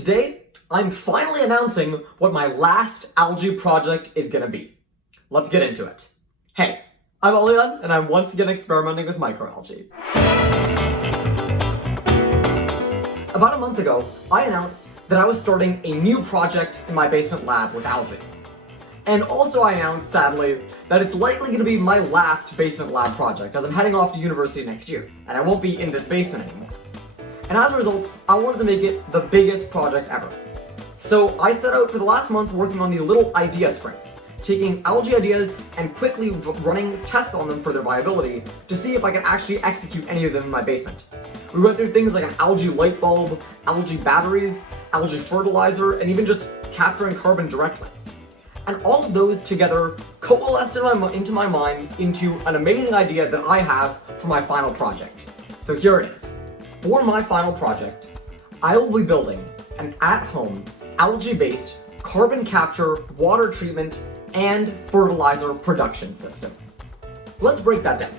Today, I'm finally announcing what my last algae project is gonna be. Let's get into it. Hey, I'm Olian, and I'm once again experimenting with microalgae. About a month ago, I announced that I was starting a new project in my basement lab with algae. And also I announced, sadly, that it's likely going to be my last basement lab project, as I'm heading off to university next year, and I won't be in this basement anymore. And as a result, I wanted to make it the biggest project ever. So I set out for the last month working on these little idea sprints, taking algae ideas and quickly running tests on them for their viability to see if I could actually execute any of them in my basement. We went through things like an algae light bulb, algae batteries, algae fertilizer, and even just capturing carbon directly. And all of those together coalesced into my mind into an amazing idea that I have for my final project. So here it is. For my final project, I will be building an at-home, algae-based carbon capture, water treatment, and fertilizer production system. Let's break that down.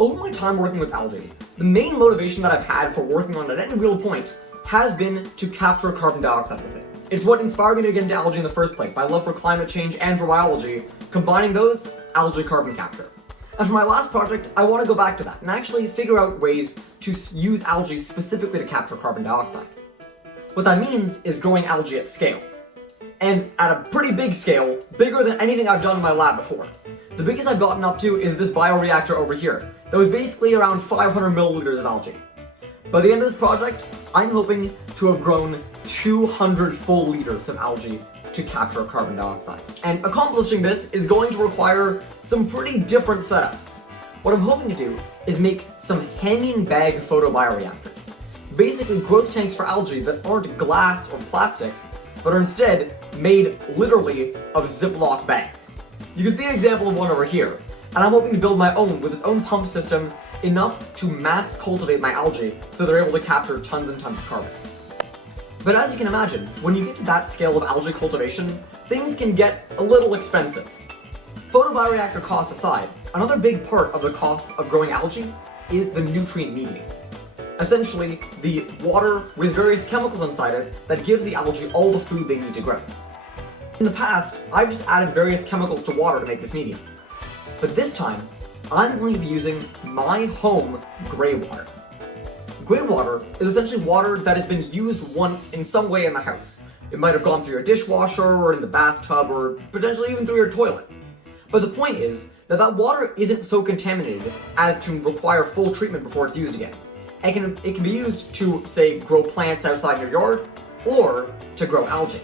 Over my time working with algae, the main motivation that I've had for working on it at any real point has been to capture carbon dioxide with it. It's what inspired me to get into algae in the first place, my love for climate change and for biology, combining those, algae carbon capture. And for my last project, I want to go back to that and actually figure out ways to use algae specifically to capture carbon dioxide. What that means is growing algae at scale. And at a pretty big scale, bigger than anything I've done in my lab before. The biggest I've gotten up to is this bioreactor over here, that was basically around 500 milliliters of algae. By the end of this project, I'm hoping to have grown 200 full liters of algae to capture carbon dioxide. And accomplishing this is going to require some pretty different setups. What I'm hoping to do is make some hanging bag photobioreactors. Basically growth tanks for algae that aren't glass or plastic, but are instead made literally of Ziploc bags. You can see an example of one over here, and I'm hoping to build my own with its own pump system, enough to mass cultivate my algae so they're able to capture tons and tons of carbon. But as you can imagine, when you get to that scale of algae cultivation, things can get a little expensive. Photobioreactor costs aside, another big part of the cost of growing algae is the nutrient medium. Essentially, the water with various chemicals inside it that gives the algae all the food they need to grow. In the past, I've just added various chemicals to water to make this medium. But this time, I'm going to be using my home gray water. Gray water is essentially water that has been used once in some way in the house. It might have gone through your dishwasher or in the bathtub or potentially even through your toilet. But the point is that that water isn't so contaminated as to require full treatment before it's used again. It can be used to, say, grow plants outside your yard or to grow algae.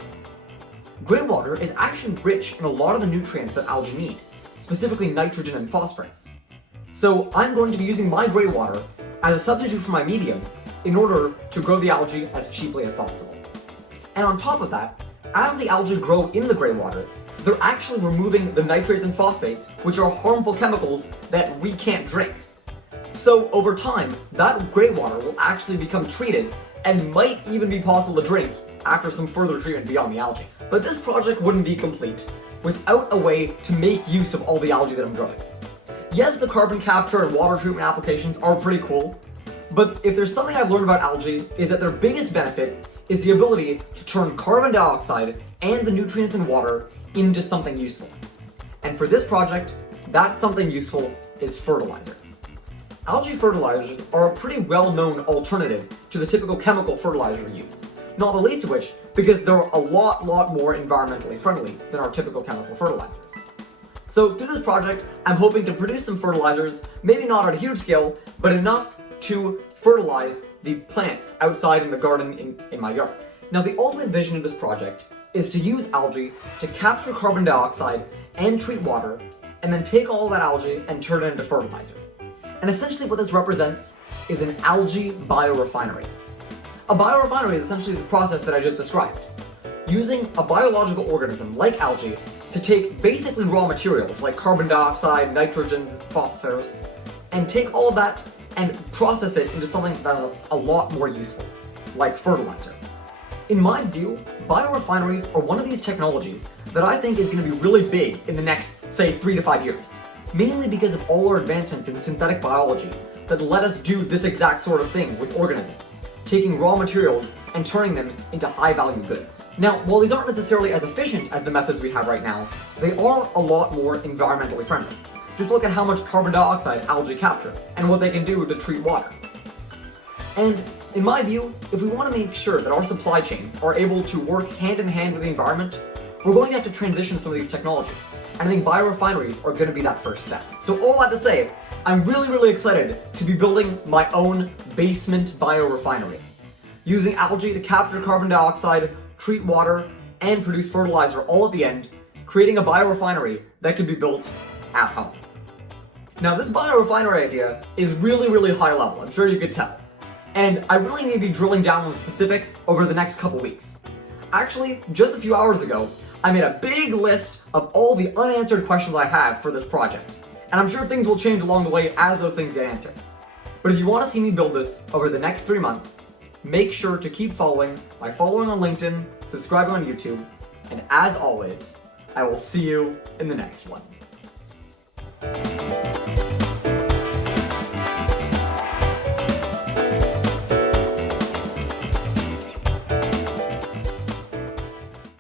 Gray water is actually rich in a lot of the nutrients that algae need, specifically nitrogen and phosphorus. So I'm going to be using my gray water as a substitute for my medium in order to grow the algae as cheaply as possible. And on top of that, as the algae grow in the gray water, they're actually removing the nitrates and phosphates, which are harmful chemicals that we can't drink. So over time, that gray water will actually become treated and might even be possible to drink after some further treatment beyond the algae. But this project wouldn't be complete without a way to make use of all the algae that I'm growing. Yes, the carbon capture and water treatment applications are pretty cool, but if there's something I've learned about algae is that their biggest benefit is the ability to turn carbon dioxide and the nutrients in water into something useful. And for this project, that something useful is fertilizer. Algae fertilizers are a pretty well-known alternative to the typical chemical fertilizer we use, not the least of which because they're a lot more environmentally friendly than our typical chemical fertilizers. So through this project, I'm hoping to produce some fertilizers, maybe not on a huge scale, but enough to fertilize the plants outside in the garden in my yard. Now the ultimate vision of this project is to use algae to capture carbon dioxide and treat water, and then take all that algae and turn it into fertilizer. And essentially what this represents is an algae biorefinery. A biorefinery is essentially the process that I just described, using a biological organism like algae to take basically raw materials like carbon dioxide, nitrogen, phosphorus, and take all of that and process it into something that's a lot more useful, like fertilizer. In my view, biorefineries are one of these technologies that I think is going to be really big in the next, say, 3 to 5 years. Mainly because of all our advancements in synthetic biology that let us do this exact sort of thing with organisms, taking raw materials and turning them into high-value goods. Now, while these aren't necessarily as efficient as the methods we have right now, they are a lot more environmentally friendly. Just look at how much carbon dioxide algae capture, and what they can do to treat water. And in my view, if we want to make sure that our supply chains are able to work hand in hand with the environment, we're going to have to transition some of these technologies. And I think biorefineries are going to be that first step. So all that to say, I'm really excited to be building my own basement biorefinery, using algae to capture carbon dioxide, treat water, and produce fertilizer all at the end, creating a biorefinery that can be built at home. Now this biorefinery idea is really high level, I'm sure you could tell. And I really need to be drilling down on the specifics over the next couple weeks. Actually, just a few hours ago, I made a big list of all the unanswered questions I have for this project. And I'm sure things will change along the way as those things get answered. But if you want to see me build this over the next 3 months, make sure to keep following by following on LinkedIn, subscribing on YouTube, and as always, I will see you in the next one.